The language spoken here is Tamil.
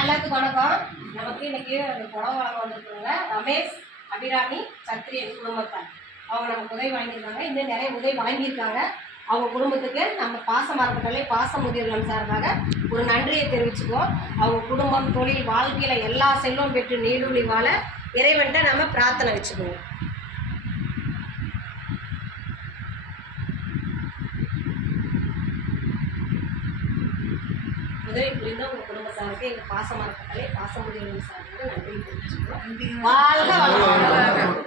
எல்லாத்துக்கும் வணக்கம். நமக்கு இன்னைக்கு புடவை வாங்க வந்துருக்குறாங்க ரமேஷ் அபிராமி சத்திரியன் குடும்பத்தார். அவங்க நமக்கு உதவி வாங்கியிருக்காங்க. இன்னும் நிறைய உதவி வாங்கியிருக்காங்க. அவங்க குடும்பத்துக்கு நம்ம பாசமரப்பட்டலை பாசமுதியவர்கள் சார்பாக ஒரு நன்றியை தெரிவிச்சுக்குவோம். அவங்க குடும்பம் தொழில் வாழ்க்கையில் எல்லா செல்வம் பெற்று நீடூழி வாழ இறைவன்ட்ட நம்ம பிரார்த்தனை வச்சுக்குவோம். உதவி புரிந்த உங்கள் குடும்பத்தாருக்கு எங்கள் பாசமரப்பட்டலை பாசமுதியவர்கள் சார்பாக நன்றி தெரிவிச்சுக்குவோம். வாழ்க வளமுடன்.